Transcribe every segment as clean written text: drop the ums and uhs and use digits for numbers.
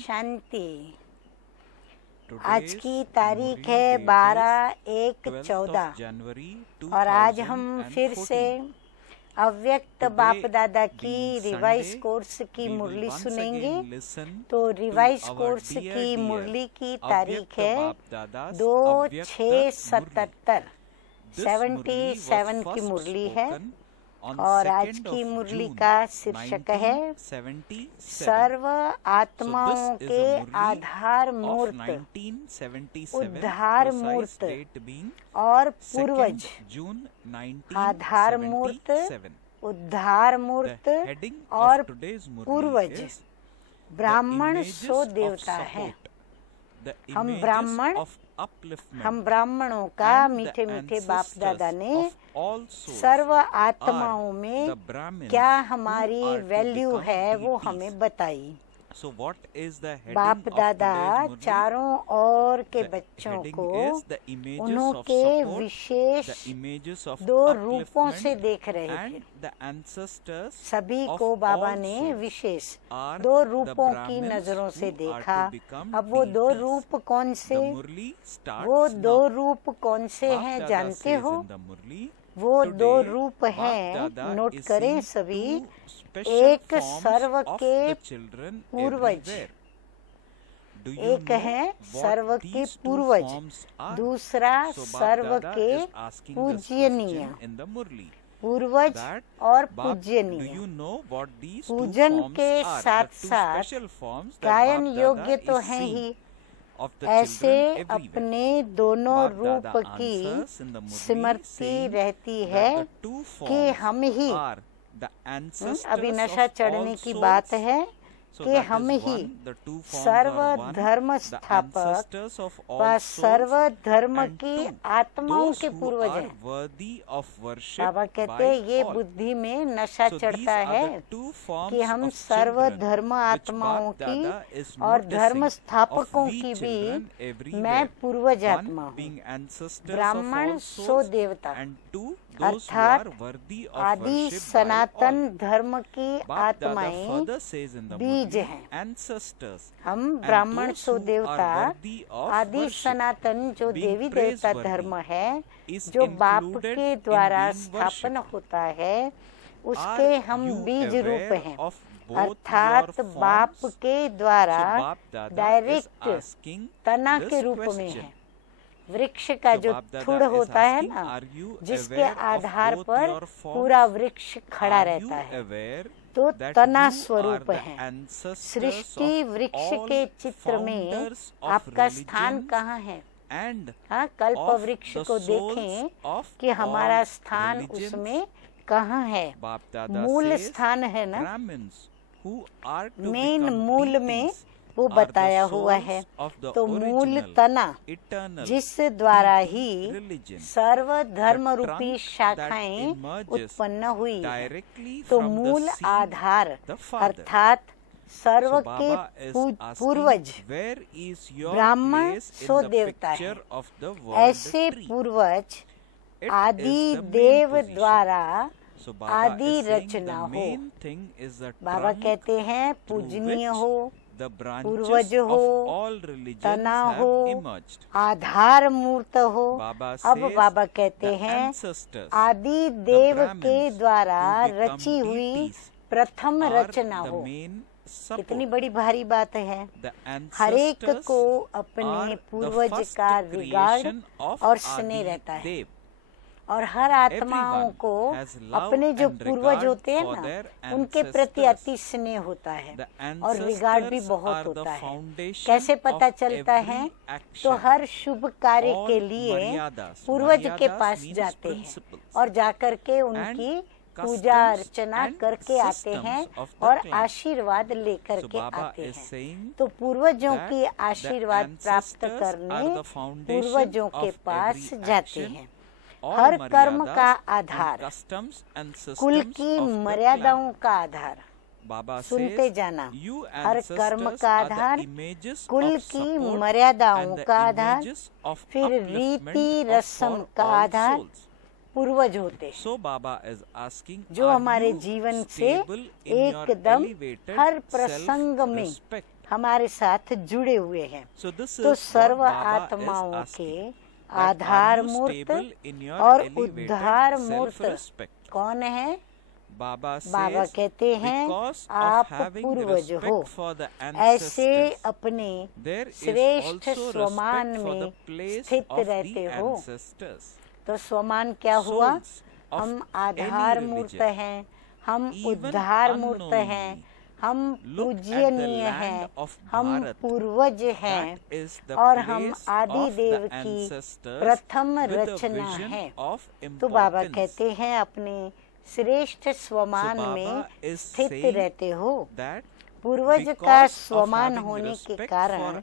शांति। आज की तारीख है 12/1/14 और आज हम फिर से अव्यक्त बाप दादा की रिवाइज कोर्स की मुरली सुनेंगे। तो रिवाइज कोर्स की मुरली की तारीख है 2/6/77 77 की मुरली है और आज की मुरली का शीर्षक है सर्व आत्माओं के आधार मूर्त, उद्धार मूर्त और पूर्वज। आधार मूर्त, उद्धार मूर्त और पूर्वज। ब्राह्मण सो देवता है। हम ब्राह्मणों का मीठे मीठे बाप दादा ने सर्व आत्माओं में क्या हमारी वैल्यू है वो हमें बताई। बाप दादा चारों ओर के बच्चों को उनके विशेष दो रूपों से देख रहे थे। सभी को बाबा ने विशेष दो रूपों की नजरों से देखा। अब वो दो रूप कौन से, वो दो रूप कौन से हैं जानते हो? वो दो रूप हैं, नोट करें सभी। एक सर्व के पूर्वज, एक है सर्व के पूर्वज, दूसरा सर्व के पूजनीय। पूर्वज और पूजनीय पूजन के साथ साथ गायन योग्य तो हैं ही। ऐसे अपने दोनों रूप की स्मृति रहती है कि हम ही, अभी नशा चढ़ने की बात है कि हम ही सर्व धर्म स्थापक व सर्व धर्म की आत्माओं के पूर्वज हैं। बाबा कहते हैं ये बुद्धि में नशा चढ़ता है कि हम सर्व धर्म आत्माओं की और धर्म स्थापकों की भी मैं पूर्वज आत्मा हूँ। ब्राह्मण सो देवता अर्थात आदि सनातन धर्म की आत्माएं बीज हैं। हम ब्राह्मण सो देवता आदि सनातन जो देवी देवता धर्म है, जो बाप के द्वारा स्थापन होता है, उसके हम बीज रूप हैं। अर्थात बाप के द्वारा डायरेक्ट तना के रूप में है। वृक्ष का जो थुड़ होता है ना, जिसके आधार पर पूरा वृक्ष खड़ा रहता है, तो तना स्वरूप है। सृष्टि वृक्ष के चित्र में आपका स्थान कहाँ है? हाँ, कल्प वृक्ष को देखें कि हमारा स्थान उसमें कहाँ है। मूल स्थान है ना, मेन मूल में वो बताया हुआ है। तो मूल तना जिस द्वारा ही सर्व धर्म रूपी शाखाएं उत्पन्न हुई, तो मूल आधार अर्थात सर्व के पूर्वज ब्राह्मण सो देवता है। ऐसे पूर्वज आदि देव द्वारा आदि रचना हो। बाबा कहते हैं पूजनीय हो, पूर्वज हो, तना हो, आधार मूर्त हो। अब बाबा कहते हैं आदि देव के द्वारा रची हुई प्रथम रचना हो। कितनी बड़ी भारी बात है। हर एक को अपने पूर्वज का रिगार्ड और स्नेह रहता है और हर आत्माओं को अपने जो पूर्वज होते हैं ना, उनके प्रति अति स्नेह होता है और रिगार्ड भी बहुत होता है। कैसे पता चलता है? तो हर शुभ कार्य के लिए पूर्वज के पास जाते हैं और जाकर के उनकी पूजा अर्चना करके आते हैं और आशीर्वाद लेकर के आते हैं। तो पूर्वजों की आशीर्वाद प्राप्त करने पूर्वजों के पास जाते हैं। हर कर्म का आधार, कुल की मर्यादाओं का आधार, सुनते जाना। हर कर्म का आधार, कुल की मर्यादाओं का आधार, फिर रीति रस्म का आधार पूर्वज होते हैं, जो हमारे जीवन से एकदम हर प्रसंग में हमारे साथ जुड़े हुए हैं। तो सर्व आत्माओं के आधार मूर्त और उद्धार मूर्त कौन है? बाबा कहते हैं आप पूर्वज हो, ऐसे अपने श्रेष्ठ स्वमान में स्थित रहते हो। तो स्वमान क्या हुआ? हम आधार मूर्त हैं, हम उद्धार मूर्त हैं, हम पूज्यनीय हैं, हम पूर्वज हैं और हम आदि देव की प्रथम रचना है। तो बाबा कहते हैं अपने श्रेष्ठ स्वमान में स्थित रहते हो। पूर्वज का स्वमान होने के कारण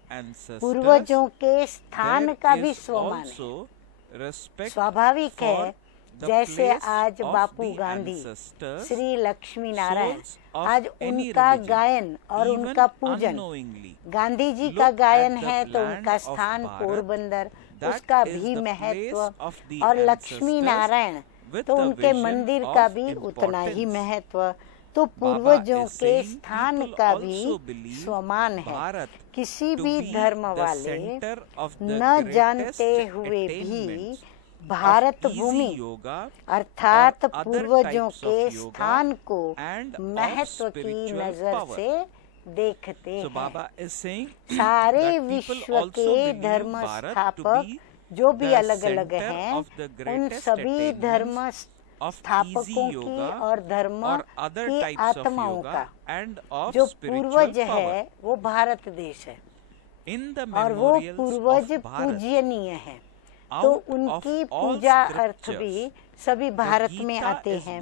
पूर्वजों के स्थान का भी स्वमान है। स्वाभाविक है, जैसे आज बापू गांधी, श्री लक्ष्मी नारायण, आज उनका गायन और उनका पूजन, गांधी जी का गायन है तो उनका स्थान पोरबंदर, उसका भी महत्व, और लक्ष्मी नारायण तो उनके मंदिर का भी उतना ही महत्व। तो पूर्वजों के स्थान का भी स्वमान है। किसी भी धर्म वाले न जानते हुए भी भारत भूमि अर्थात पूर्वजों के स्थान को महत्व की नजर से देखते हैं। सारे विश्व के धर्म स्थापक जो भी अलग अलग हैं, उन सभी धर्म स्थापकों की और धर्म की आत्माओं का जो पूर्वज है वो भारत देश है और वो पूर्वज पूजनीय है। तो उनकी पूजा अर्थ भी सभी भारत में आते हैं,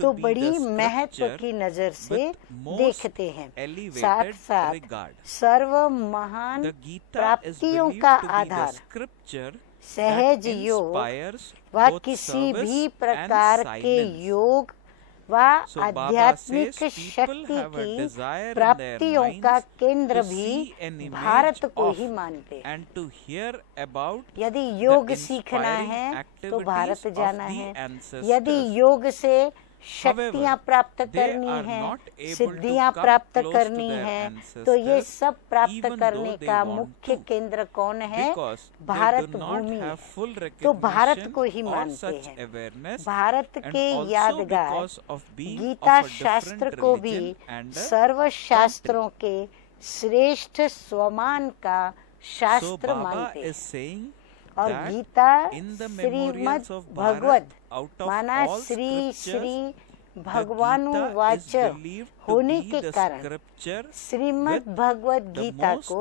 तो बड़ी महत्व की नजर से देखते हैं। साथ साथ सर्व महान प्राप्तियों का आधार सहज योग व किसी भी प्रकार के योग व आध्यात्मिक शक्ति की प्राप्तियों का केंद्र भी भारत को ही मानते हैं। यदि योग सीखना है तो भारत जाना है, यदि योग से शक्तियाँ प्राप्त करनी है, सिद्धियाँ प्राप्त करनी है, तो ये सब प्राप्त करने का मुख्य केंद्र कौन है? भारत भूमि है। तो भारत को ही मानते हैं। भारत के यादगार गीता शास्त्र को भी सर्व शास्त्रों के श्रेष्ठ स्वमान का शास्त्र मानते हैं। और गीता श्रीमद् भगवद माना श्री श्री भगवानुवाच होने के कारण श्रीमद् भगवद गीता को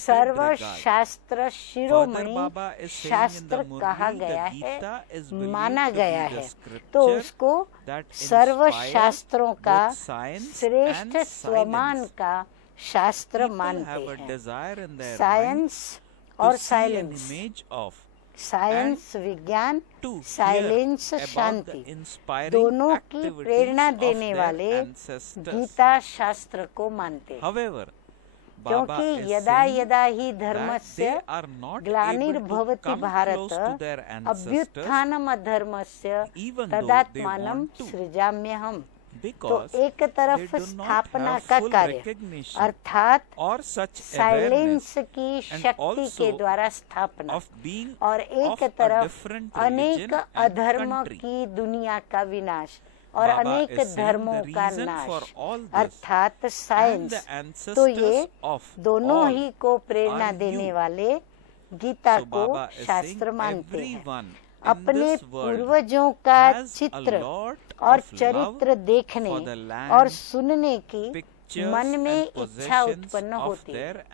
सर्व शास्त्र शिरोमणि शास्त्र कहा गया है, माना गया है। तो उसको सर्व शास्त्रों का श्रेष्ठ स्वमान का शास्त्र मानते हैं। साइंस और साइलेंस, साइंस विज्ञान, साइलेंस शांति, दोनों की प्रेरणा देने वाले गीता शास्त्र को मानते हैं। क्योंकि यदा यदा ही धर्मस्य ग्लानिर्भवति भारत अभ्युत्थानम् अधर्मस्य तदात्मानं सृजाम्यहम्। तो एक तरफ स्थापना का कार्य अर्थात साइलेंस की शक्ति के द्वारा स्थापना, और एक तरफ अनेक अधर्म की दुनिया का विनाश और अनेक धर्मों का नाश अर्थात साइंस। तो ये दोनों ही को प्रेरणा देने वाले गीता को शास्त्र मानते हैं। अपने पूर्वजों का चित्र और चरित्र देखने और सुनने की मन में इच्छा उत्पन्न होती है,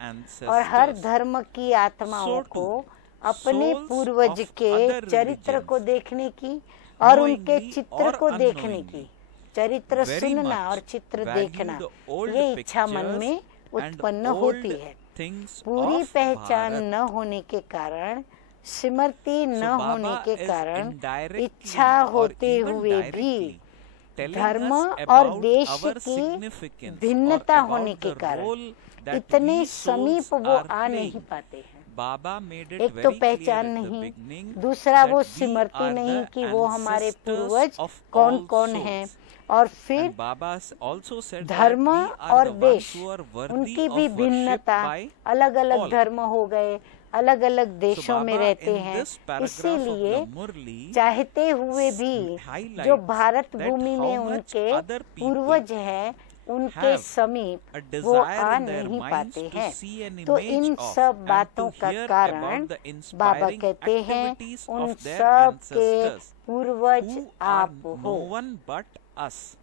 और हर धर्म की आत्माओं को अपने पूर्वज के चरित्र को देखने की और उनके चित्र को देखने की, चरित्र सुनना और चित्र देखना, ये इच्छा मन में उत्पन्न होती है। पूरी पहचान न होने के कारण, स्मृति न होने के कारण, इच्छा होते हुए भी धर्म और देश की भिन्नता होने के कारण इतने समीप वो आ नहीं पाते हैं। एक तो पहचान नहीं, दूसरा वो स्मृति नहीं कि वो हमारे पूर्वज कौन कौन हैं, और फिर धर्म और देश, उनकी भी भिन्नता, अलग अलग धर्म हो गए, अलग अलग देशों में रहते हैं, इसीलिए चाहते हुए भी जो भारत भूमि में उनके पूर्वज हैं, उनके समीप वो आ नहीं पाते हैं। तो इन सब बातों का कारण बाबा कहते हैं उन सब के पूर्वज आप हो।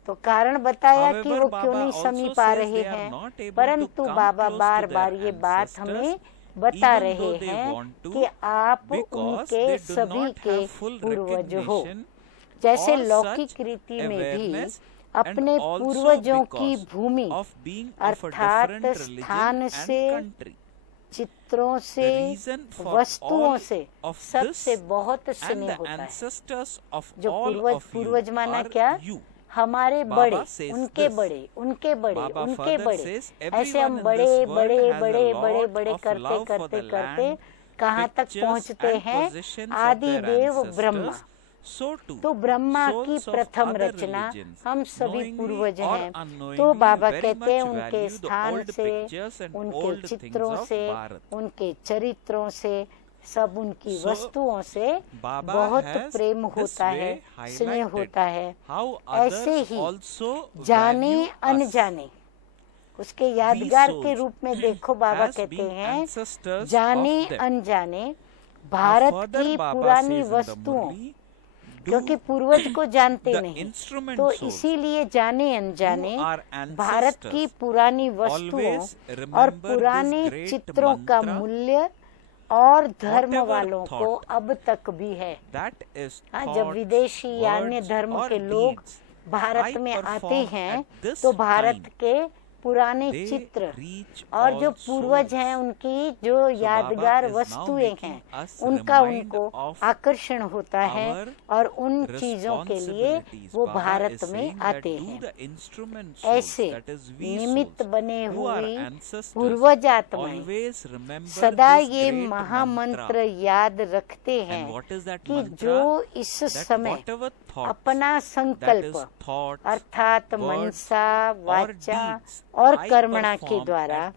तो कारण बताया कि वो क्यों नहीं समीप आ रहे हैं, परंतु बाबा बार बार ये बात हमें बता रहे हैं कि आप उनके सभी के पूर्वज हो। जैसे लौकिक रीति में भी अपने पूर्वजों की भूमि अर्थात स्थान से, चित्रों से, वस्तुओं से सबसे बहुत स्नेह होता है। जो पूर्वज माना क्या, हमारे बड़े, उनके बड़े, उनके बड़े, उनके बड़े, ऐसे हम बड़े बड़े बड़े बड़े बड़े करते करते करते कहाँ तक पहुँचते हैं, आदि देव ब्रह्मा। तो ब्रह्मा की प्रथम रचना हम सभी पूर्वज हैं। तो बाबा कहते हैं उनके स्थान से, उनके चित्रों से, उनके चरित्रों से, सब उनकी वस्तुओं से बहुत प्रेम होता है, स्नेह होता है। ऐसे ही जाने अनजाने उसके यादगार के रूप में देखो, बाबा कहते हैं जाने अनजाने भारत की पुरानी वस्तुओं, क्योंकि पूर्वज को जानते नहीं, तो इसीलिए जाने अनजाने भारत की पुरानी वस्तुओं और पुराने चित्रों का मूल्य और धर्म वालों को अब तक भी है। जब विदेशी या अन्य धर्म के लोग भारत में आते हैं तो भारत के पुराने चित्र और जो पूर्वज हैं उनकी जो यादगार वस्तुएं हैं उनका उनको आकर्षण होता है और उन चीजों के लिए वो भारत में आते हैं। ऐसे निमित्त बने हुए पूर्वज आत्माएं सदा ये महामंत्र याद रखते हैं कि जो इस समय अपना संकल्प अर्थात मनसा, वाचा और कर्मणा के द्वारा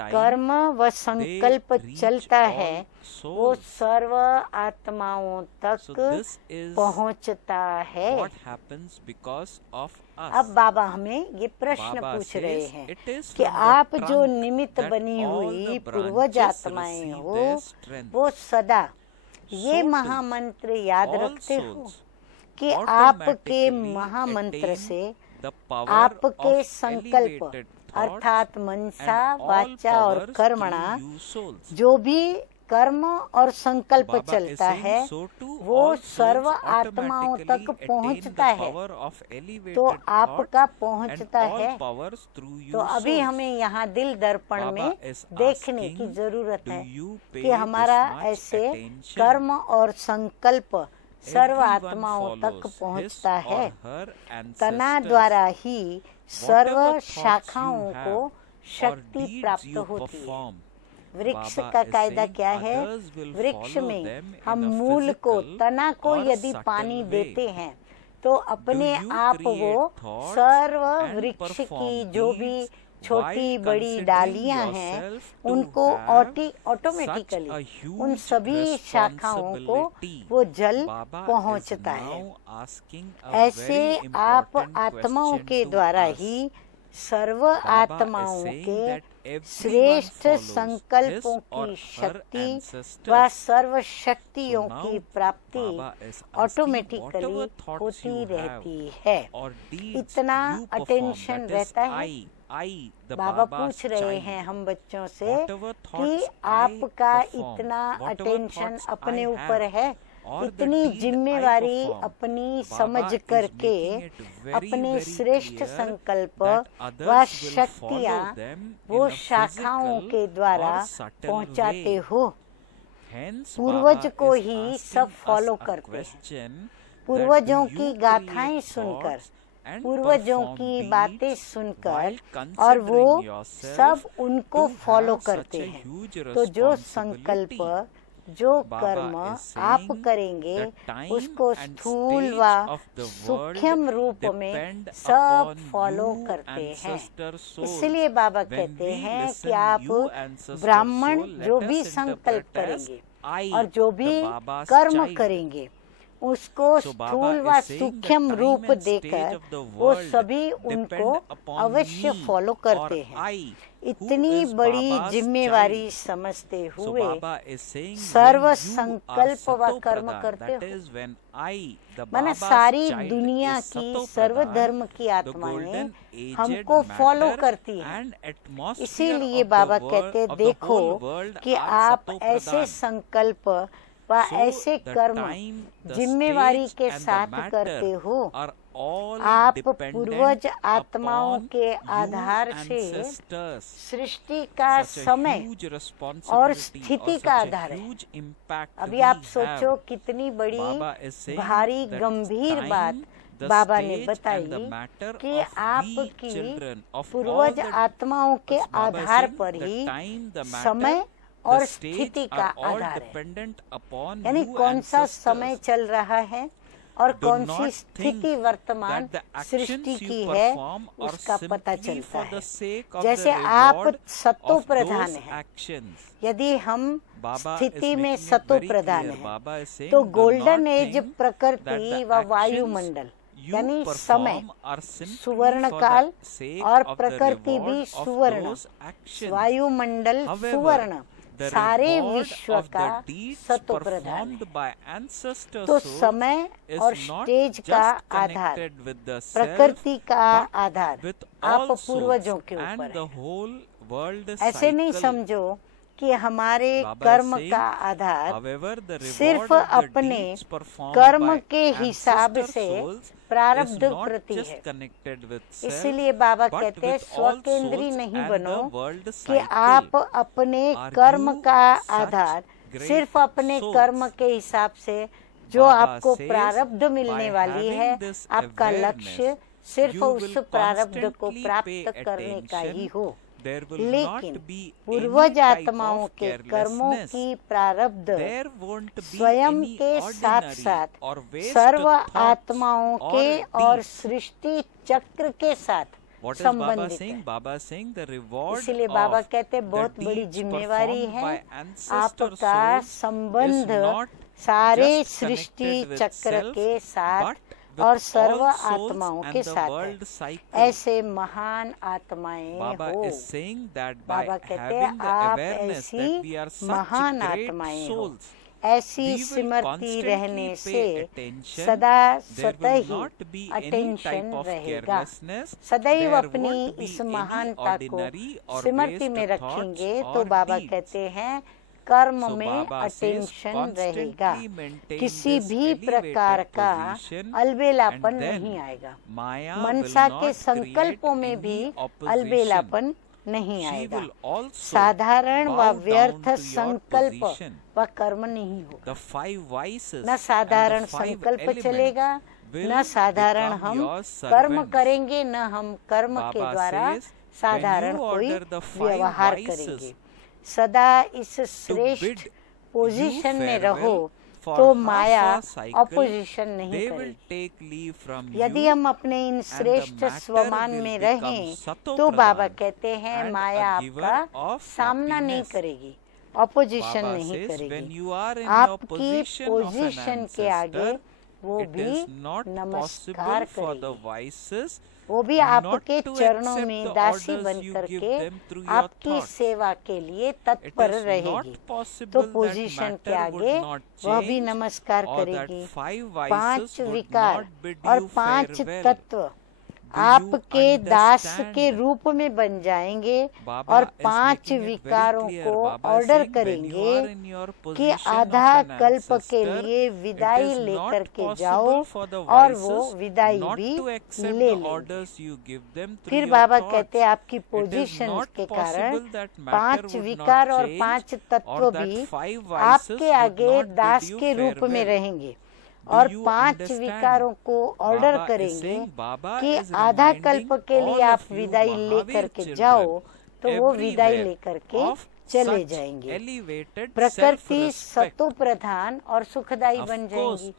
कर्म व संकल्प चलता है, वो सर्व आत्माओं तक पहुंचता है। अब बाबा हमें ये प्रश्न पूछ रहे हैं कि आप जो निमित्त बनी हुई पूर्वज आत्माएं हो, वो सदा ये महामंत्र याद रखते हो कि आपके महामंत्र से आपके संकल्प अर्थात मनसा, वाचा और कर्मणा, जो भी कर्म और संकल्प चलता है वो सर्व आत्माओं तक पहुंचता है, तो आपका पहुंचता है। तो अभी हमें यहाँ दिल दर्पण में देखने की जरूरत है कि हमारा ऐसे कर्म और संकल्प सर्व आत्माओं तक पहुंचता है। तना द्वारा ही सर्व शाखाओं को शक्ति प्राप्त होती है। वृक्ष का कायदा क्या है? वृक्ष में हम मूल को, तना को यदि पानी देते हैं तो अपने आप वो सर्व वृक्ष की जो भी छोटी बड़ी डालियां हैं उनको ऑटोमेटिकली उन सभी शाखाओं को वो जल पहुंचता है। ऐसे आप आत्माओं के द्वारा ही सर्व आत्माओं के श्रेष्ठ संकल्पों की शक्ति व सर्व शक्तियों की प्राप्ति ऑटोमेटिकली होती रहती है। इतना अटेंशन रहता है। बाबा पूछ रहे हैं हम बच्चों से कि आपका इतना अटेंशन अपने ऊपर है, इतनी जिम्मेवारी अपनी समझ करके अपने श्रेष्ठ संकल्प व शक्तियाँ वो शाखाओं के द्वारा पहुँचाते हो। पूर्वज को ही सब फॉलो करते हैं। पूर्वजों की गाथाएं सुनकर, पूर्वजों की बातें सुनकर और वो सब उनको फॉलो करते हैं। तो जो संकल्प जो कर्म आप करेंगे उसको स्थूल व सूक्ष्म रूप में सब फॉलो करते हैं। इसलिए बाबा कहते हैं कि आप ब्राह्मण जो भी संकल्प करेंगे और जो भी कर्म करेंगे उसको स्थूल व सूक्ष्म रूप देकर वो सभी उनको अवश्य फॉलो करते हैं। इतनी बड़ी जिम्मेवारी समझते हुए सर्व संकल्प व कर्म करते हो। माना सारी दुनिया की सर्वधर्म की आत्माएं हमको फॉलो करती हैं। इसीलिए बाबा कहते देखो कि आप ऐसे संकल्प व ऐसे कर्म जिम्मेवारी के साथ करते हो। आप पूर्वज आत्माओं के आधार से सृष्टि का समय और स्थिति का आधार है। अभी आप सोचो कितनी बड़ी भारी गंभीर बात बाबा ने बताई कि आपकी पूर्वज आत्माओं के आधार पर ही समय और स्थिति का आधार है। यानी कौन सा समय चल रहा है और कौन सी स्थिति वर्तमान सृष्टि की है उसका पता चलता है। जैसे आप सतो प्रधान हैं, यदि हम स्थिति में सतो प्रधान हैं तो गोल्डन एज प्रकृति व वायुमंडल यानी समय सुवर्ण काल और प्रकृति भी सुवर्ण, वायुमंडल सुवर्ण, सारे विश्व का सतो प्रधान है। तो समय और स्टेज का आधार, प्रकृति का आधार आप पूर्वजों के ऊपर है। ऐसे नहीं समझो कि हमारे कर्म का आधार सिर्फ अपने कर्म के हिसाब से प्रारब्ध प्रति है। इसलिए बाबा कहते हैं स्वकेंद्री नहीं बनो कि आप अपने कर्म का आधार सिर्फ अपने कर्म के हिसाब से जो आपको प्रारब्ध मिलने वाली है, आपका लक्ष्य सिर्फ उस प्रारब्ध को प्राप्त करने का ही हो। लेकिन पूर्वज आत्माओं के कर्मों की प्रारब्ध स्वयं के साथ साथ सर्व आत्माओं के और सृष्टि चक्र के साथ संबंधित है। इसलिए बाबा कहते बहुत बड़ी जिम्मेवारी है। आपका संबंध सारे सृष्टि चक्र के साथ और सर्व आत्माओं के साथ है। ऐसे महान आत्माएं हो। बाबा कहते हैं आप ऐसी महान आत्माएं हो। ऐसी स्मृति रहने से सदा स्वतः ही अटेंशन रहेगा। सदैव अपनी इस महानता को स्मृति में रखेंगे तो बाबा कहते हैं कर्म में अटेंशन रहेगा, किसी भी प्रकार का अलबेलापन नहीं आएगा। मनसा के संकल्पों में भी अलबेलापन नहीं आएगा। साधारण व व्यर्थ संकल्प व कर्म नहीं होगा। न साधारण संकल्प चलेगा, न साधारण हम कर्म करेंगे, न हम कर्म के द्वारा साधारण कोई व्यवहार करेंगे। सदा इस श्रेष्ठ पोजीशन में रहो तो माया अपोजिशन नहीं करेगी। यदि हम अपने इन श्रेष्ठ स्वमान में रहें तो बाबा कहते हैं माया आपका सामना नहीं करेगी, अपोजिशन नहीं करेगी। आपकी पोजीशन के आगे वो भी नमस्कार करेगी। वो भी आपके चरणों में दासी बन करके आपकी सेवा के लिए तत्पर रहेगी। तो पोजीशन के आगे वह भी नमस्कार करेगी। 5 विकार और 5 तत्व आपके दास के रूप में बन जाएंगे और 5 विकारों को ऑर्डर करेंगे कि आधा कल्प के लिए विदाई लेकर के जाओ और वो विदाई भी ले लेंगे। फिर बाबा कहते हैं आपकी पोजीशन के कारण 5 विकार और 5 तत्व भी आपके आगे दास के रूप में रहेंगे और 5 विकारों को ऑर्डर करेंगे कि आधा कल्प के लिए आप विदाई लेकर के जाओ, तो वो विदाई लेकर के चले जाएंगे। प्रकृति सतो प्रधान और सुखदायी बन जाएंगी।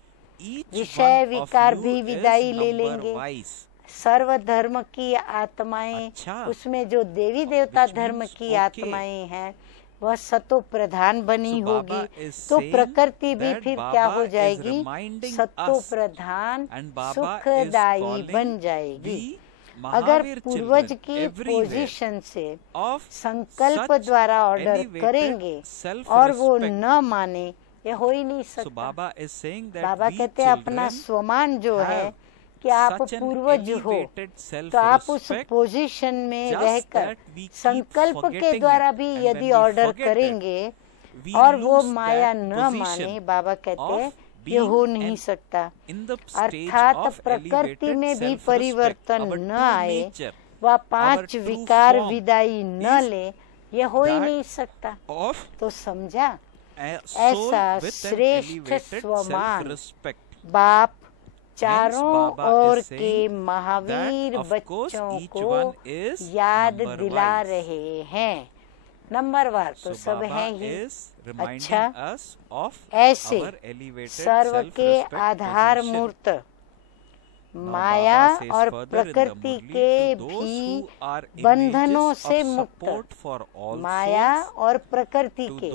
विषय विकार भी विदाई ले लेंगे। सर्व धर्म की आत्माएं, उसमें जो देवी देवता धर्म की आत्माएं हैं वह सतो प्रधान बनी होगी, तो प्रकृति भी फिर क्या हो जाएगी? सतो प्रधान सुखदायी बन जाएगी। अगर पूर्वज की पोजीशन से संकल्प द्वारा ऑर्डर करेंगे और वो न माने, ये हो ही नहीं सकता। बाबा कहते हैं अपना स्वमान जो है कि आप पूर्वज हो, तो आप उस पोजीशन में रहकर संकल्प के द्वारा भी यदि ऑर्डर करेंगे और वो माया न माने, बाबा कहते हैं ये हो नहीं सकता। अर्थात प्रकृति में भी परिवर्तन न आए, वह 5 विकार विदाई न ले, ये हो ही नहीं सकता। तो समझा, ऐसा श्रेष्ठ स्वमान बाप चारों ओर के महावीर बच्चों को याद दिला रहे हैं। नंबरवार तो सब है ही। अच्छा, ऐसे सर्व के आधार मूर्त माया और प्रकृति के भी बंधनों से मुक्त, माया और प्रकृति के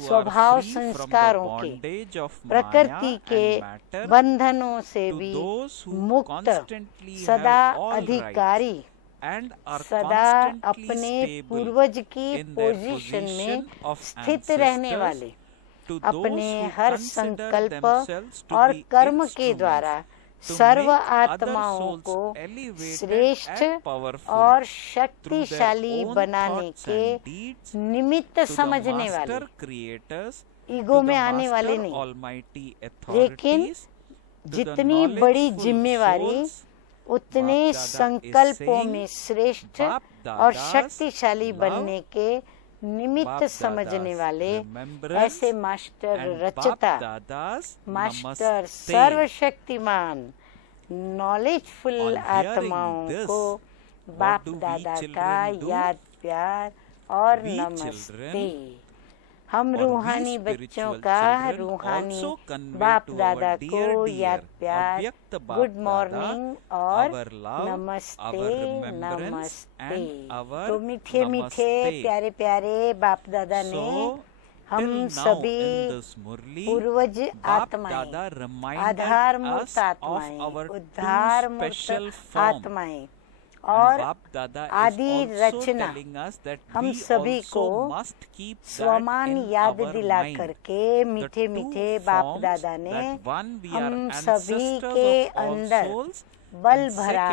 स्वभाव संस्कारों के, प्रकृति के बंधनों से भी मुक्त, सदा अधिकारी, सदा अपने पूर्वज की पोजीशन में स्थित रहने वाले, अपने हर संकल्प और कर्म के द्वारा सर्व आत्माओं को श्रेष्ठ और शक्तिशाली बनाने के निमित्त समझने वाले, ईगो में आने वाले नहीं। लेकिन जितनी बड़ी जिम्मेवारी उतने संकल्पों में श्रेष्ठ और शक्तिशाली बनने के निमित्त समझने वाले ऐसे मास्टर रचता, मास्टर सर्वशक्तिमान, नॉलेजफुल आत्माओं को बाप दादा का याद प्यार और नमस्ते। हम रूहानी बच्चों का रूहानी बाप दादा को याद प्यार, गुड मॉर्निंग और नमस्ते नमस्ते। तो मीठे मीठे प्यारे प्यारे बाप दादा ने हम सभी पूर्वज आत्माएं, आधार मूर्त आत्माएं, उद्धार मूर्त आत्माएं और आदि रचना हम सभी को स्वमान याद दिला करके मीठे मीठे बाप दादा ने हम सभी के अंदर बल भरा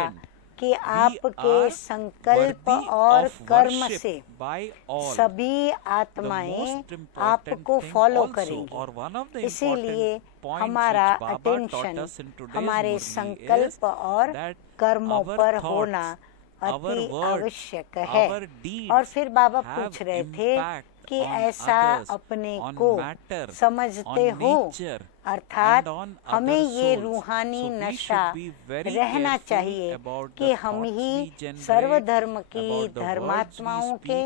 कि आपके संकल्प और कर्म से सभी आत्माएं आपको फॉलो करेंगी। इसीलिए हमारा अटेंशन हमारे संकल्प और कर्मों पर होना अति आवश्यक है। और फिर बाबा पूछ रहे थे कि ऐसा अपने को समझते हो, अर्थात हमें ये रूहानी नशा रहना चाहिए कि हम ही सर्वधर्म की धर्मात्माओं के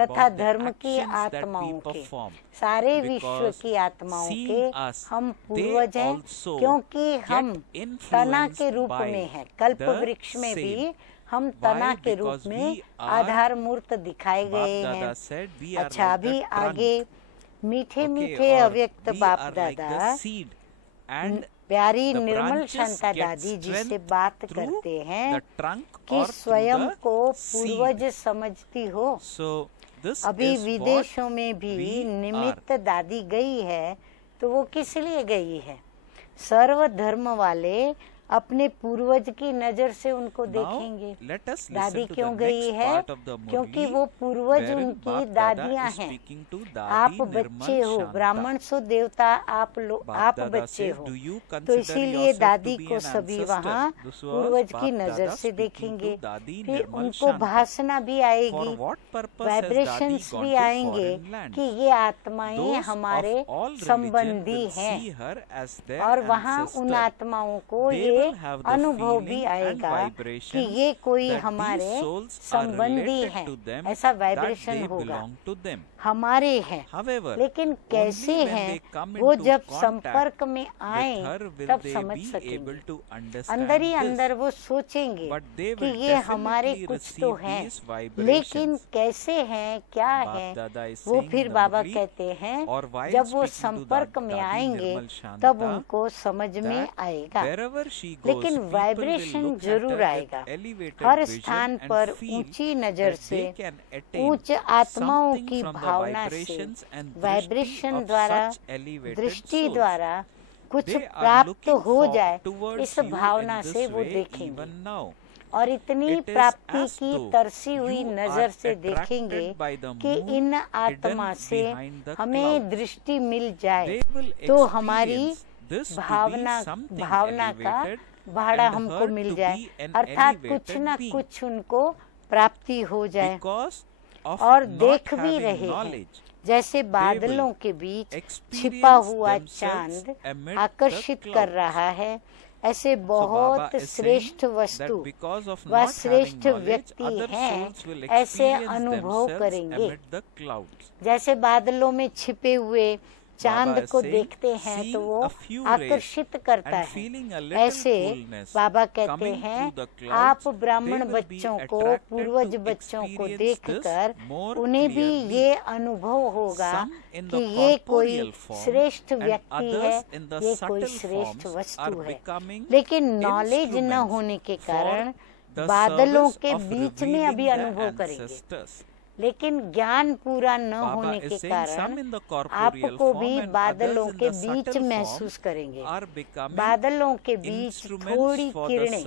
तथा धर्म की आत्माओं के, सारे विश्व की आत्माओं के हम पूर्वज हैं, क्योंकि हम तना के रूप में हैं। कल्प वृक्ष में भी हम तना के रूप में आधार मूर्त दिखाए गए हैं। अच्छा, अभी आगे मीठे मीठे अव्यक्त बाप दादा प्यारी निर्मल शांता दादी जी से बात करते हैं कि स्वयं को पूर्वज समझती हो। अभी विदेशों में भी निमित्त दादी गई है, तो वो किस लिए गई है? सर्व धर्म वाले अपने पूर्वज की नजर से उनको देखेंगे। दादी क्यों गई है? क्योंकि वो पूर्वज उनकी दादियां हैं। आप बच्चे हो, ब्राह्मण सो देवता आप बच्चे हो, तो इसीलिए दादी को सभी वहाँ पूर्वज की नजर से देखेंगे। फिर उनको भासना भी आएगी, वाइब्रेशंस भी आएंगे कि ये आत्माएं हमारे संबंधी हैं, और वहाँ उन आत्माओं को ये ये अनुभव भी आएगा कि ये कोई हमारे संबंधी है, ऐसा वाइब्रेशन होगा, हमारे हैं। लेकिन कैसे हैं वो जब संपर्क में आए तब समझ सकेंगे। अंदर ही अंदर वो सोचेंगे कि ये हमारे कुछ तो हैं, लेकिन कैसे हैं, क्या है, वो फिर बाबा कहते हैं जब वो संपर्क में आएंगे तब उनको समझ में आएगा। लेकिन वाइब्रेशन जरूर आएगा। हर स्थान पर ऊंची नजर से, उच्च आत्माओं की भावना से, वाइब्रेशन द्वारा, दृष्टि द्वारा कुछ प्राप्त हो जाए, इस भावना से वो देखेंगे और इतनी प्राप्ति की तरसी हुई नजर से देखेंगे कि इन आत्मा से हमें दृष्टि मिल जाए तो हमारी भावना का भाड़ा हमको मिल जाए, अर्थात कुछ न कुछ उनको प्राप्ति हो जाए। और देख भी रहे हैं जैसे बादलों के बीच छिपा हुआ चांद आकर्षित कर रहा है, ऐसे बहुत श्रेष्ठ वस्तु व श्रेष्ठ व्यक्ति हैं, ऐसे अनुभव करेंगे। जैसे बादलों में छिपे हुए चांद को देखते हैं तो वो आकर्षित करता है, ऐसे बाबा कहते हैं आप ब्राह्मण बच्चों को, पूर्वज बच्चों को देखकर उन्हें भी ये अनुभव होगा कि ये कोई श्रेष्ठ व्यक्ति है, ये कोई श्रेष्ठ वस्तु है। लेकिन नॉलेज न होने के कारण बादलों के बीच में अभी अनुभव करेंगे, लेकिन ज्ञान पूरा न होने के कारण आपको भी बादलों के बीच महसूस करेंगे। बादलों के बीच थोड़ी किरणें,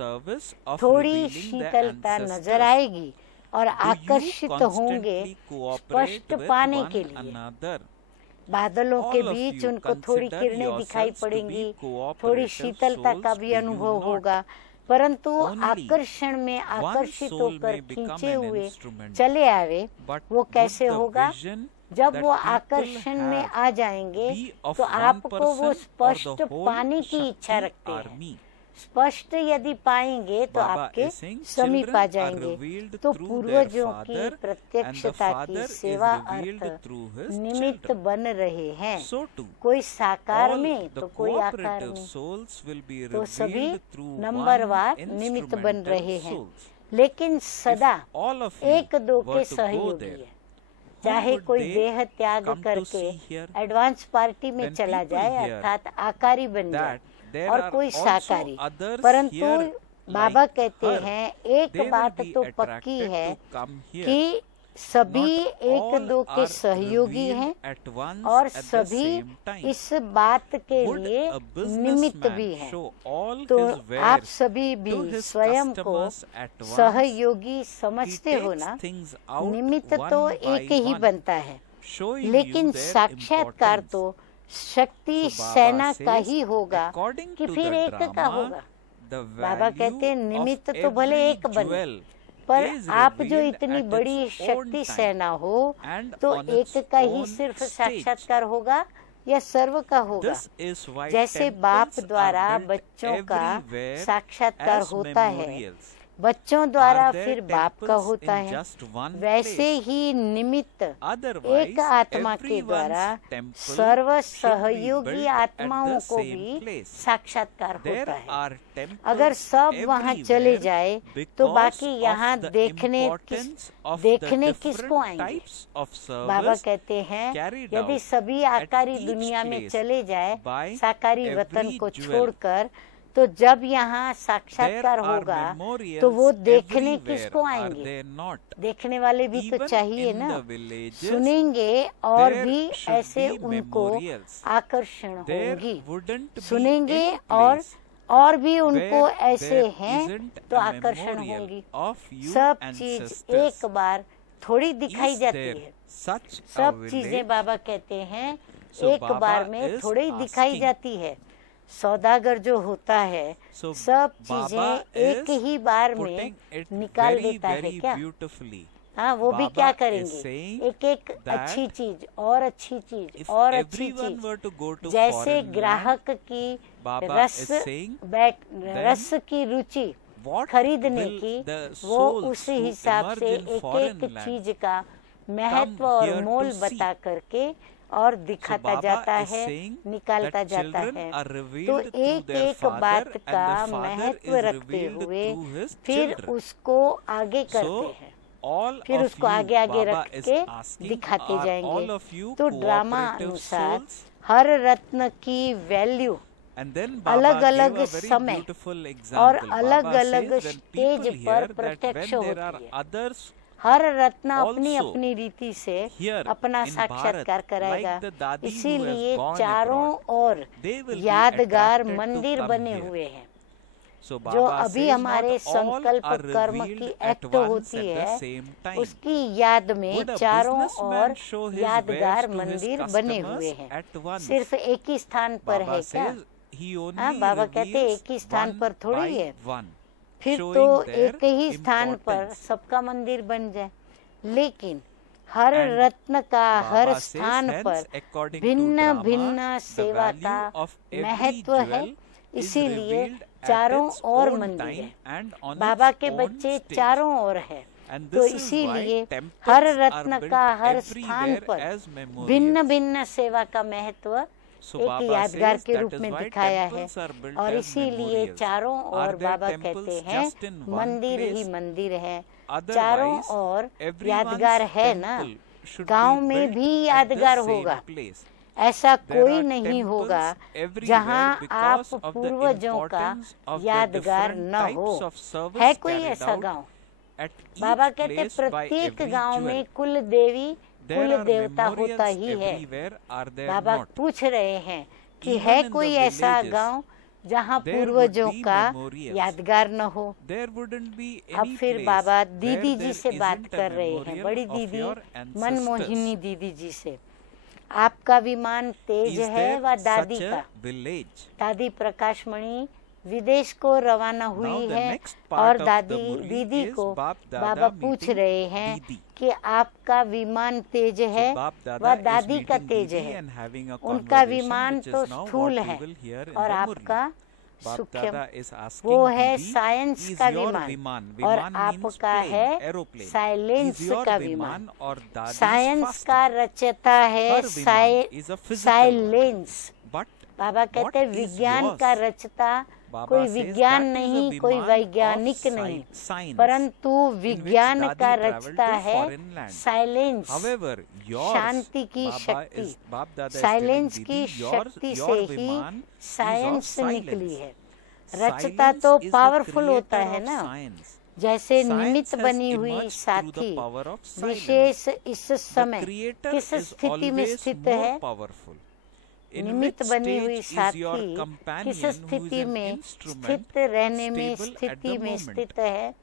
थोड़ी शीतलता नजर आएगी और आकर्षित होंगे स्पष्ट पाने के लिए। बादलों के बीच उनको थोड़ी किरणें दिखाई पड़ेंगी, थोड़ी शीतलता का भी अनुभव होगा, परंतु आकर्षण में आकर्षित होकर खींचे हुए चले आवे। वो कैसे होगा? जब वो आकर्षण में आ जाएंगे तो आपको वो स्पष्ट पाने की इच्छा रखते हैं। स्पष्ट यदि पाएंगे तो आपके समीप आ जाएंगे। तो पूर्वजों की प्रत्यक्षता की सेवा अर्थ निमित्त बन रहे हैं, कोई साकार में तो कोई आकार में, तो सभी नंबरवार निमित्त बन रहे हैं, लेकिन सदा एक दो के सहयोगी है। चाहे कोई देह त्याग करके एडवांस पार्टी में चला जाए, अर्थात आकारी बन जाए, और कोई साकारी, परंतु बाबा कहते हैं एक बात तो पक्की है कि सभी एक दो के सहयोगी हैं और सभी इस बात के लिए निमित्त भी हैं। तो आप सभी भी स्वयं को सहयोगी समझते हो ना? निमित्त तो एक ही बनता है, लेकिन साक्षात्कार तो शक्ति सेना का ही होगा कि फिर एक का होगा। बाबा कहते हैं निमित्त तो भले एक बने, पर आप जो इतनी बड़ी शक्ति सेना हो तो एक का ही सिर्फ साक्षात्कार होगा या सर्व का होगा? जैसे बाप द्वारा बच्चों का साक्षात्कार होता है, बच्चों द्वारा फिर बाप का होता है, वैसे ही निमित्त एक आत्मा के द्वारा सर्व सहयोगी आत्माओं को भी साक्षात्कार होता है। अगर सब वहाँ चले जाए तो बाकी यहाँ देखने किसको आएंगे? बाबा कहते हैं यदि सभी आकारी दुनिया में चले जाए, साकारी वतन को छोड़कर, तो जब यहाँ साक्षात्कार होगा तो वो देखने किसको आएंगे? देखने वाले भी तो चाहिए ना, सुनेंगे और भी ऐसे उनको आकर्षण होगी, सुनेंगे और भी उनको ऐसे हैं तो आकर्षण होंगी। सब चीज एक बार थोड़ी दिखाई जाती है, सब चीजें बाबा कहते हैं एक बार में थोड़ी दिखाई जाती है। सौदागर जो होता है सब चीजें एक ही बार में निकाल देता है क्या? हाँ, वो भी Baba क्या is करेंगे, saying एक एक that अच्छी चीज और अच्छी चीज if और अच्छी everyone were to go चीज, to जैसे foreign ग्राहक land, की Baba रस is saying, रस की रुचि what खरीदने will की, the वो souls उस who हिसाब emerge से in एक foreign एक land चीज का come महत्व और here मोल to see? बता करके और So दिखाता Baba जाता is है, saying निकालता that जाता children है। are तो revealed through एक their एक father बात and का the father महत्व is रखते revealed हुए through his फिर children. उसको आगे करते So हैं, all फिर of उसको you, आगे आगे Baba रख is के asking, दिखाते are जाएंगे। all of you तो ड्रामा cooperative अनुसार souls? हर रत्न की वैल्यू And then अलग Baba अलग gave a very समय beautiful और example. अलग Baba अलग says when स्टेज people पर hear that प्रत्यक्ष when there होती are है, others हर रत्न अपनी also अपनी रीति से here अपना in साक्षात्कार Bharat, कराएगा। like the Dadi who has इसीलिए gone चारों abroad, ore they will be यादगार attracted to मंदिर come बने here. हुए हैं। So जो Baba अभी says हमारे not all संकल्प are कर्म revealed की at एक्ट once होती at the है, same time. उसकी याद में Would a चारों businessman ओर show his यादगार wares to his मंदिर बने customers हुए हैं। at once? सिर्फ एक ही स्थान पर Baba है क्या? says he only हाँ, बाबा कहते reveals एक ही स्थान one पर थोड़ी by है, one, फिर showing तो their एक ही स्थान पर importance. सबका मंदिर बन जाए। लेकिन हर And रत्न का हर Baba says, स्थान hence, पर according to भिन्न drama, भिन्न the सेवा value का of every महत्व है, jewel is इसीलिए revealed at चारों its ओर own मंदिर time है। and on बाबा its के own बच्चे stage. चारों ओर है, And तो this is why इसीलिए temples her are Ratna built का हर स्थान everywhere पर as memorials. भिन्न भिन्न सेवा का महत्व So एक Baba यादगार says के that रूप is में why दिखाया है। temples are built और as इसीलिए memorials. चारों Are ore there Baba temples कहते हैं just in one मंदिर ही place? मंदिर है, चारों Otherwise, ओर everyone's यादगार है ना। temple should गांव be में built भी at the यादगार same होगा, place. ऐसा There कोई are नहीं temples होगा everywhere जहां आप because of the पूर्वजों का importance of the यादगार different न types हो। of service है कोई carried ऐसा out गांव? at बाबा each कहते place by प्रत्येक every गांव jewel. में कुल देवी There कुल are देवता होता memorials ही है। everywhere, are there Baba not? पूछ रहे हैं कि Even है in कोई the ऐसा villages, गांव जहां there would पूर्वजों be का memorials. यादगार न हो? There wouldn't be अब any फिर place बाबा where दीदी जी there से बात isn't a कर रहे हैं, memorial बड़ी of दीदी your ancestors. मनमोहिनी दीदी जी से। आपका विमान तेज Is है there व दादी such का? a village? दादी प्रकाशमणि विदेश को रवाना हुई Now the है next part और of दादी the Murli दीदी is को Baap Dada बाबा पूछ meeting रहे हैं Didi. कि आपका विमान तेज है So Baap व Dada is दादी का meeting तेज Didi है। and having a उनका conversation, विमान which तो is now स्थूल what we है will hear in और the आपका Murli. Baap सूक्ष्म, Dada is asking वो है Didi, साइंस is का your विमान viman? और Viman means आपका plane, है aeroplane. साइलेंस Is your का viman विमान। or Dadi's science faster? का रचता है Her viman is a physical one. Silence. But Baba what कहते हैं is विज्ञान yours? का रचता Baba कोई says विज्ञान that is a नहीं, कोई viman वैज्ञानिक of नहीं, science, परंतु in which विज्ञान Dadi का travelled रचता to है foreign land. Silence, However, yours, शांति की Baba शक्ति। is, Baap Dada is silence telling की Didi, your शक्ति से your he viman is of science निकली silence. है। रचता Silence तो is the पावरफुल होता creator है of ना, science. जैसे Science निमित्त has बनी हुई emerged through the साथी power of silence. विशेष इस The समय creator किस is स्थिति में always स्थित more है? powerful. In निमित्त which बनी हुई stage is your साथी किस companion who is स्थिति an में instrument स्थित रहने में stable at स्थिति the में moment? स्थित है?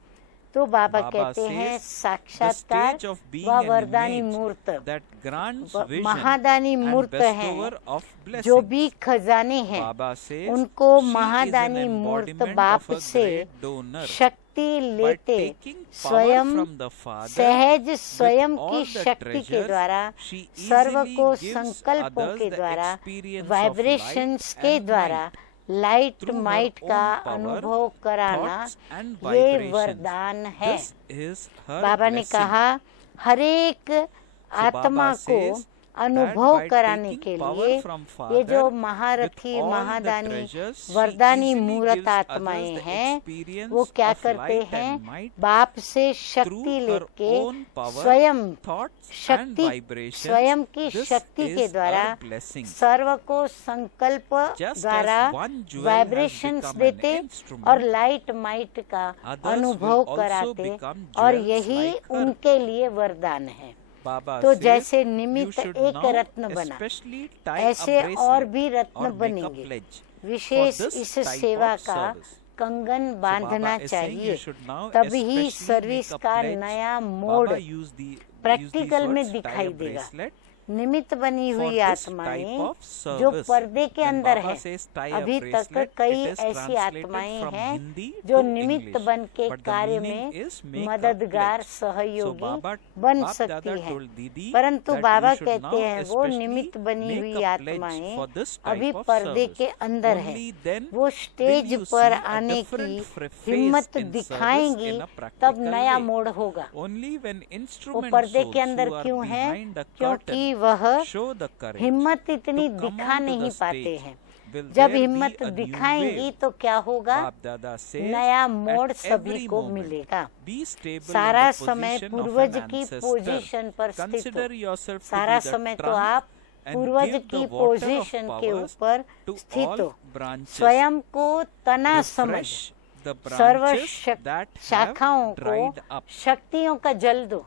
तो बाबा Baba कहते हैं says the साक्षात्कार stage of being व an वरदानी image मूर्त, that grants व vision महादानी and मूर्त bestower हैं, of जो blessings. भी खजाने हैं Baba says उनको she is an महादानी मूर्त embodiment बाप of a से great donor. शक्ति By लेते taking power स्वयं from the Father सहज with स्वयं all की the शक्ति के treasures, द्वारा she सर्व easily को gives संकल्पों others के the द्वारा experience of वाइब्रेशंस light के and द्वारा might. Light Through her might own का power, अनुभव कराना thoughts and ये vibrations. वरदान है। This is her बाबा ने blessing. कहा हरेक आत्मा Baba को says अनुभव by कराने taking के power लिए from ये जो Father महारथी with all the Mahadani treasures, she वरदानी easily मूर्त gives आत्माएं others the हैं, experience वो क्या of करते light हैं? and might बाप से शक्ति through her लेके own power, स्वयं thoughts and शक्ति vibrations. स्वयं की This शक्ति के is द्वारा her blessing. सर्व को संकल्प Just द्वारा as one jewel has vibrations become an देते instrument, और लाइट माइट का others अनुभव will also कराते, become और jewels यही like her. उनके लिए वरदान है। Baba तो says, जैसे you निमित्त should एक now रत्न बना, especially tie ऐसे a bracelet और भी रत्न or make a बनेंगे। pledge विशेष for this इस type सेवा of का service. कंगन So बांधना Baba is saying चाहिए, you should now तभी especially सर्विस make a का pledge. नया mode Baba use these practical में words, tie दिखाई a देगा। bracelet निमित्त बनी For हुई this type आत्माएं of जो service, पर्दे के when अंदर Baba है। says tie a अभी तक bracelet, कई it is ऐसी translated आत्माएं from हैं Hindi जो to निमित्त English, बन के but the कार्य meaning में is make a मददगार pledge. So सहयोगी Baba बन Baap सकती Dada हैं, told Didi परंतु that बाबा you should कहते now हैं वो especially निमित्त बनी make हुई a pledge आत्माएं for this अभी type of पर्दे service. के अंदर है, Only then वो will स्टेज you पर see a आने different की face हिम्मत in service दिखाएंगी, in a तब practical नया way. मोड़ होगा। Only when वो instrument पर्दे के souls अंदर who are क्यों है? behind a क्योंकि curtain वह show the courage हिम्मत इतनी to come दिखा onto नहीं the पाते stage. हैं। Will जब there be हिम्मत a new दिखाएंगी wave? तो क्या होगा? बाप दादा says, नया मोड़ at सभी every को moment, मिलेगा। be stable सारा in the समय position of पूर्वज an की ancestor. पोजीशन पर स्थित Consider हो। yourself to सारा be the समय तो trunk आप and पूर्वज give the की water of पोजीशन के powers ऊपर to स्थित all हो। branches. स्वयं को तना समझ, Refresh the serve branches that have शाखाओं को dried up. शक्तियों का जल दो।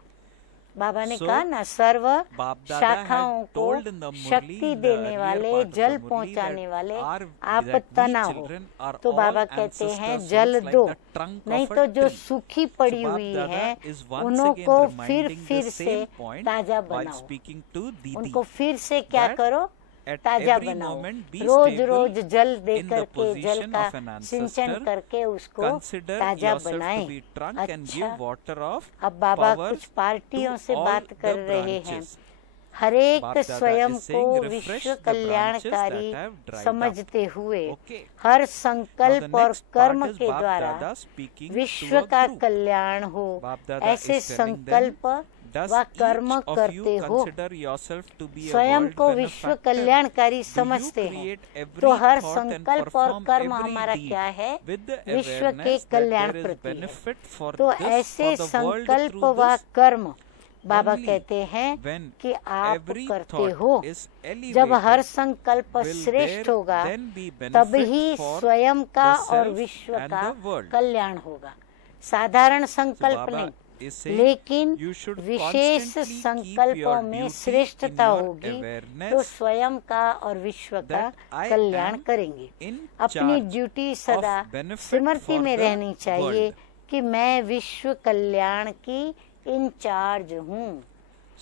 बाबा ने So, कहा ना, सर्व बाप दादा शाखाओं had को told in the Murli, शक्ति in the देने earlier वाले, part of the जल Murli, पहुंचाने that वाले our- आप that we तना हो। children are तो all बाबा कहते ancestor हैं souls जल like दो, the trunk नहीं of a तो जो tree. सूखी पड़ी So, हुई Baap Dada है is once उन्हों again को reminding फिर the से same point ताजा while बनाओ। speaking to Didi. उनको फिर से क्या that करो? at ताजा every बनाओ। moment be रोज stable रोज जल दे in the करके, जल position का of an सिंचन ancestor. करके उसको Consider ताजा yourself to बनाएं। be trunk and अच्छा, give water of अब बाबा power कुछ पार्टियों to से all बात कर the रहे हैं। branches. हरेक बाप दादा स्वयं is को saying, refresh विश्व the branches कल्याणकारी that have dried up. समझते हुए Okay. हर Now the संकल्प और next कर्म part is के Baap द्वारा Dada speaking विश्व to a का group. कल्याण हो, बाप दादा ऐसे is telling them, संकल्प Does व कर्म each of करते you हो। consider yourself to be a स्वयं world को विश्व benefactor? कल्याणकारी Do you समझते हैं, create every तो हर thought and संकल्प और perform कर्म every हमारा deed क्या है? with the विश्व के awareness that Kalyan there is प्रति है। benefit for तो this, ऐसे for the world संकल्प through व this? कर्म बाबा Only कहते हैं when कि आप every करते thought हो। is जब हर elevated, संकल्प will श्रेष्ठ there होगा, then be तब benefit ही for स्वयं का the और self विश्व and का the world. कल्याण होगा। साधारण So संकल्प Baba नहीं, is saying, लेकिन you should wishes constantly keep संकल्पों your में duty श्रेष्ठता in your होगी, awareness तो स्वयं का और विश्व का that I कल्याण am करेंगे। in अपनी charge ड्यूटी सदा of benefit स्मृति for में the रहनी चाहिए world. कि मैं विश्व कल्याण की इंचार्ज हूँ।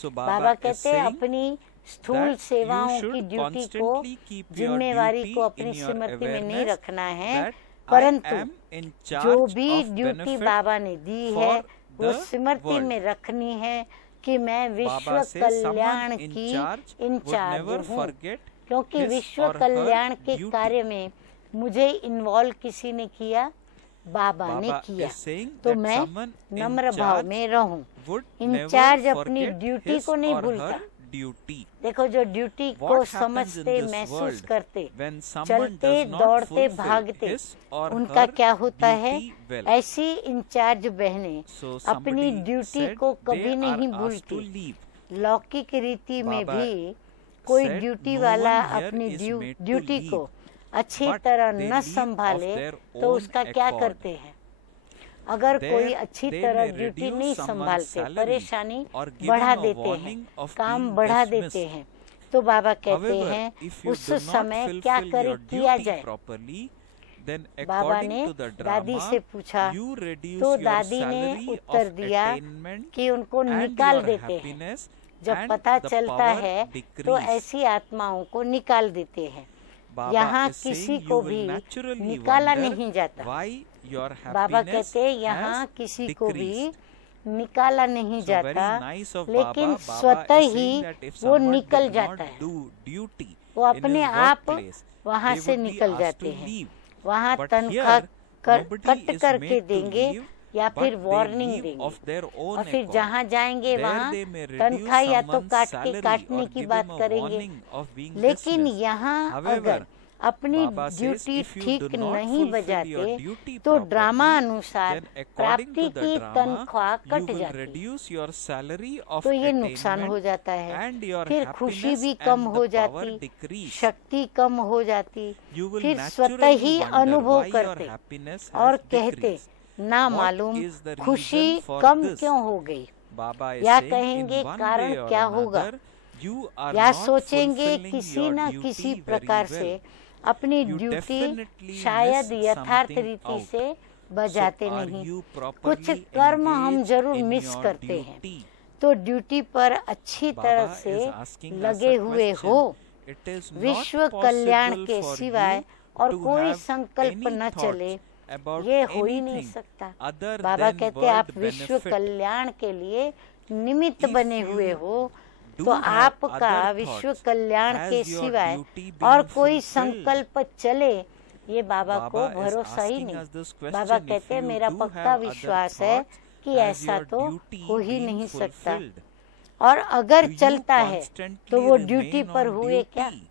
So बाबा Baba is कहते हैं saying अपनी स्थूल that सेवाओं you की should ड्यूटी को, constantly keep your जिम्मेवारी duty को अपनी in your स्मृति में नहीं awareness रखना है, that I परंतु am in जो charge भी of ड्यूटी benefit बाबा ने दी for है वो the स्मृति world. में रखनी है कि मैं विश्व Baba says Kalyan someone in की charge would इंचार्ज never हूँ, forget क्योंकि his विश्व or her कल्याण के duty. कार्य में मुझे इन्वॉल्व किसी ने किया? बाबा ने Baba किया। is saying तो that मैं someone in नम्र भाव charge में रहूं। would इंचार्ज never अपनी forget ड्यूटी his को नहीं or भूलता। her duty. देखो, जो ड्यूटी What को happens in समझते, this महसूस world करते, when someone चलते does not दौड़ते fulfill भागते, his or उनका her क्या होता है? duty well? ऐसी इंचार्ज बहनें So अपनी somebody ड्यूटी said को they कभी are नहीं asked to भूलती। leave. लौकिक रीति में Baba भी कोई said ड्यूटी no वाला one here अपनी is made to duty leave, को अच्छी but तरह they न leave of संभाले their तो own उसका क्या accord. करते हैं? अगर There कोई अच्छी they तरह may ड्यूटी reduce नहीं someone's संभालते, salary परेशानी or give बढ़ा him a देते हैं, warning of काम being बढ़ा dismissed. देते हैं, तो बाबा कहते However, हैं if you उस do not समय क्या fulfill करे your किया duty जाए? properly, then बाबा according ने to the दादी drama, से पूछा, you reduce तो your दादी ने salary उत्तर of दिया attainment कि उनको and निकाल your देते हैं। happiness जब and पता the चलता power है तो decrease. ऐसी आत्माओं को निकाल देते हैं। Baba यहाँ is किसी saying को you भी will naturally निकाला wonder नहीं जाता। why your बाबा happiness कहते हैं यहाँ has किसी को भी decreased. निकाला नहीं So जाता, very nice of लेकिन Baba. Baba स्वतः is he saying that if वो someone निकल did जाता not है, do duty वो in अपने his आप workplace, वहाँ they से would be निकल asked जाते to हैं। leave. वहाँ But तनख्वाह here, कट nobody is करके made to देंगे leave, या but फिर they वार्निंग leave देंगे, of their own और फिर accord. जहाँ जाएंगे There वहाँ they may reduce तनख्वाह या तो someone's काटने salary की or बात give him a करेंगे। warning of being लेकिन dismissed. यहाँ However, अगर अपनी Baba says, duty if you ठीक do not नहीं fulfill बजाते your duty तो properly, ड्रामा अनुसार then according प्राप्ति to the की drama, तनख्वाह you कट will जाती है, reduce your salary of तो ये नुकसान हो attainment जाता है। and your फिर खुशी happiness भी कम and हो the power जाती, decrease. शक्ति कम हो जाती, You will फिर स्वतः naturally ही wonder अनुभव why your करते happiness और has कहते decreased. ना What मालूम is the खुशी reason for कम this? क्यों हो गई, Baba is या saying कहेंगे in one कारण way or क्या होगा, another, you are या not सोचेंगे fulfilling किसी your न duty किसी very प्रकार well. से अपनी You ड्यूटी definitely शायद miss यथार्थ something रीति out. से बजाते So are नहीं, you कुछ properly कर्म हम engaged जरूर in मिस your करते हैं, duty? तो तो ड्यूटी पर अच्छी तरह Baba से is asking us लगे a हुए question. हो, It is not विश्व कल्याण possible के for सिवाय you और to कोई have संकल्प any न चले, thoughts about ये हो ही नहीं anything सकता। other बाबा than कहते आप world विश्व benefit. कल्याण के लिए निमित्त If बने you हुए हो, do तो have आपका other विश्व thoughts, कल्याण has के your सिवाय duty और been कोई fulfilled? संकल्प चले, ये बाबा को Baba is भरोसा ही asking नहीं। us this Baba question. कहते If हैं you मेरा do पक्का have other विश्वास है thoughts, कि has ऐसा your तो duty हो ही been नहीं सकता। fulfilled? और अगर Do you चलता है तो constantly वो ड्यूटी remain पर on हुए क्या? duty?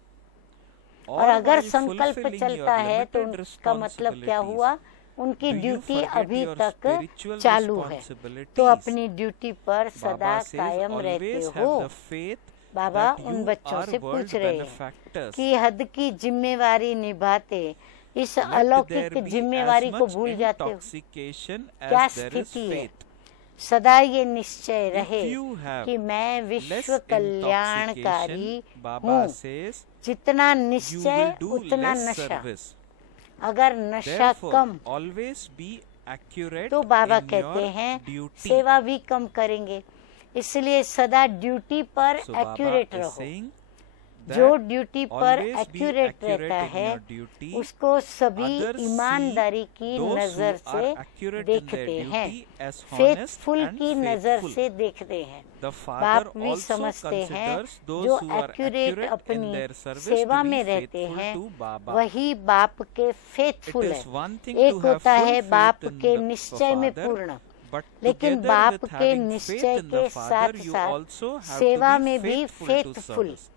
और अगर while संकल्प fulfilling चलता your है तो limited उनका मतलब क्या responsibilities, हुआ? उनकी do you ड्यूटी forget अभी your तक spiritual चालू है, responsibilities? तो अपनी ड्यूटी पर सदा Baba says, कायम रहते always हो। have the faith Baba that उन you बच्चों are से world पूछ रहे हैं benefactors. कि हद की जिम्मेवारी निभाते इस Let there अलौकिक be जिम्मेवारी as को much भूल जाते हो। intoxication क्या as there is स्थिति है? faith. सदा ये निश्चय रहे If you have कि मैं less विश्व कल्याणकारी intoxication, Baba हूँ। says, जितना you निश्चय will do उतना less नशा। service. अगर नशा Therefore, come always be accurate तो बाबा in कहते your हैं duty. सेवा भी कम करेंगे, इसलिए सदा ड्यूटी पर So Baba एक्यूरेट is रहो। saying जो that ड्यूटी पर always be एक्यूरेट accurate रहता in है your duty. उसको सभी Others see ईमानदारी की those who नजर are से accurate in their देखते हैं, duty as honest faithful and की नजर faithful. से देखते हैं। The Father बाप भी also समझते हैं considers those जो who are accurate accurate in अपनी their service सेवा to be में रहते faithful हैं, to Baba. वही बाप के It फेथफुल is है। one thing एक to have होता full है faith बाप in के the निश्चय में Father, पूर्ण, but लेकिन together बाप with के having निश्चय faith in के the साथ Father, you साथ also have सेवा to में be भी faithful to फेथफुल, service.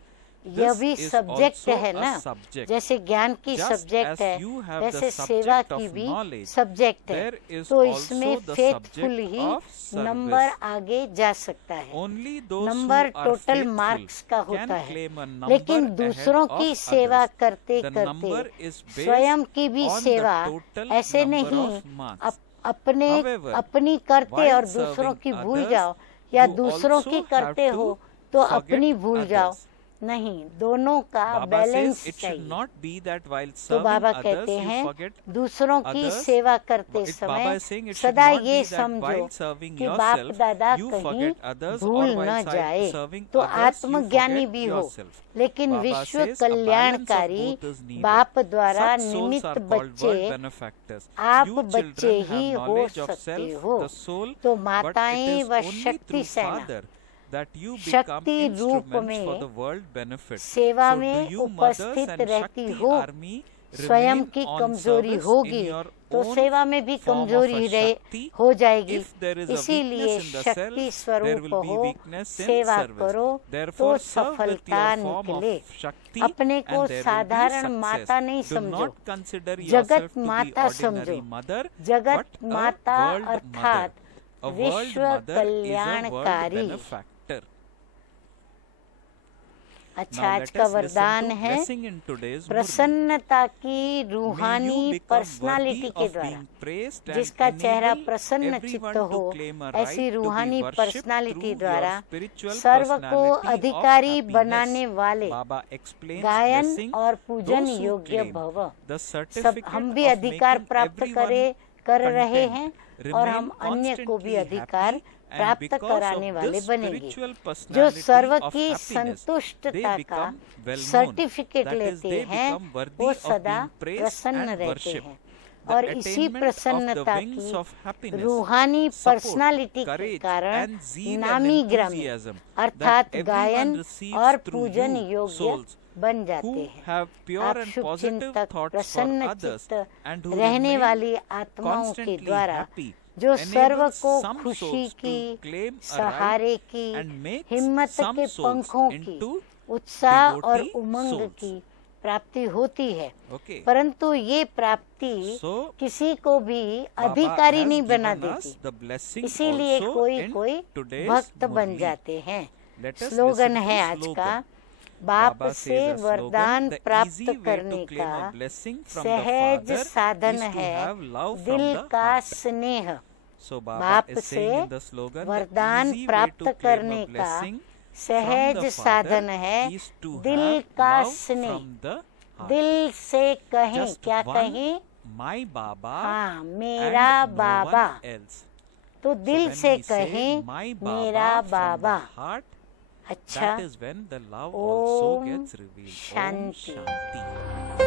यह This भी is सब्जेक्ट also है a ना, subject. जैसे ज्ञान की Just सब्जेक्ट as है you have वैसे the सेवा subject की of भी knowledge, सब्जेक्ट है, there is तो also इसमें the faithful subject he of service. Number आगे जा सकता है। Only those number who are total faithful marks का can होता है, claim a number लेकिन ahead दूसरों of की सेवा others. करते The करते number is based स्वयं की भी on the सेवा total ऐसे number नहीं of marks. अपने However, अपनी करते while और दूसरों serving की भूल others, जाओ, या you दूसरों also की have करते to हो तो forget अपनी भूल जाओ। others. नहीं, दोनों का Baba balance says it should चाहिए। not be that while तो serving बाबा others कहते you हैं forget दूसरों की others. सेवा करते Baba समय is saying it should सदा not ये be that समझो while serving कि बाप yourself दादा you कहीं forget others, or भूल while न जाए, serving तो others you आत्मज्ञानी forget भी हो, yourself. लेकिन Baba विश्व says a balance of कल्याणकारी both is needed. बाप द्वारा Such souls निमित्त are called बच्चे world benefactors. आप You बच्चे children ही have हो knowledge of सकते self, हो। the soul, तो but it माताएं is व only शक्ति through सेना Father that you become शक्ति रूप instruments for में the world benefit. सेवा So में do you उपस्थित mothers and रहती Shakti हो, army स्वयं remain की on कमजोरी service होगी in your तो own सेवा में भी form of कमजोरी a रहे Shakti? हो जाएगी। If there is a इसीलिए weakness in the शक्ति self, there स्वरूप will be हो, weakness in सेवा service. करो तो Therefore, serve with सफलता your form of निकले। Shakti अपने को and there will be साधारण माता success. नहीं Do समझो, not consider जगत yourself to be माता ordinary समझो। mother, जगत but a माता world mother. अर्थात A world विश्व mother is a world कल्याणकारी। benefactor. अच्छा, Now आज let का us listen वरदान to है blessing in today's Murli. प्रसन्नता की May you रूहानी become पर्सनालिटी worthy के of द्वारा, being praised and जिसका चेहरा enable प्रसन्न everyone चित्त to हो, claim a ऐसी right to be रूहानी worshipped पर्सनालिटी through द्वारा your spiritual सर्व को personality of अधिकारी happiness. बनाने वाले Baba explains गायन blessing और पूजन those who योग्य claim भव। the सब certificate हम भी of अधिकार making प्राप्त everyone कर रहे content, हैं और हम remain अन्य को भी constantly अधिकार happy, and प्राप्त because कराने of वाले this बनेंगे। spiritual जो personality सर्व of की happiness, they संतुष्टता का become well known. Certificate That is, लेते they हैं, become worthy वो of सदा being praised प्रसन्न and रहते worshipped. हैं। The और इसी attainment of the प्रसन्नता wings की of happiness, रूहानी support, पर्सनालिटी के courage कारण and zeal नामी and ग्रामी enthusiasm अर्थात that गायन everyone receives और through पूजन you, योग्य souls, बन जाते who हैं। have pure आप and शुभ positive चिंतक thoughts for प्रसन्न others चित्त and who रहने remain वाली आत्माओं के constantly द्वारा happy, जो सर्व enable को some खुशी souls to की, claim a सहारे right की, and makes हिम्मत some के souls पंखों की, into उत्साह और devotee उमंग souls. की प्राप्ति होती है। Okay. परंतु ये प्राप्ति So, किसी को भी Baba अधिकारी has नहीं बना given us देती, the blessing इसीलिए also कोई in कोई today's भक्त बन Murli. जाते हैं। Let us slogan listen to है आज slogan. का, बाप Baba से says a वरदान slogan, the प्राप्त easy way करने to claim का a blessing from the सहज Father साधन is to है have love from दिल the का heart. स्नेह। So Baba बाप is से saying in the slogan, the वरदान easy way प्राप्त to claim करने a का blessing सहज from the साधन Father है is to दिल have का love स्नेह। from the heart. दिल से कहें, Just क्या one कहें? My Baba हाँ, and मेरा no बाबा one else. तो दिल से कहें My मेरा Baba from the Baba. heart, अच्छा, that is when the love also Om gets revealed. Om Shanti. Shanti।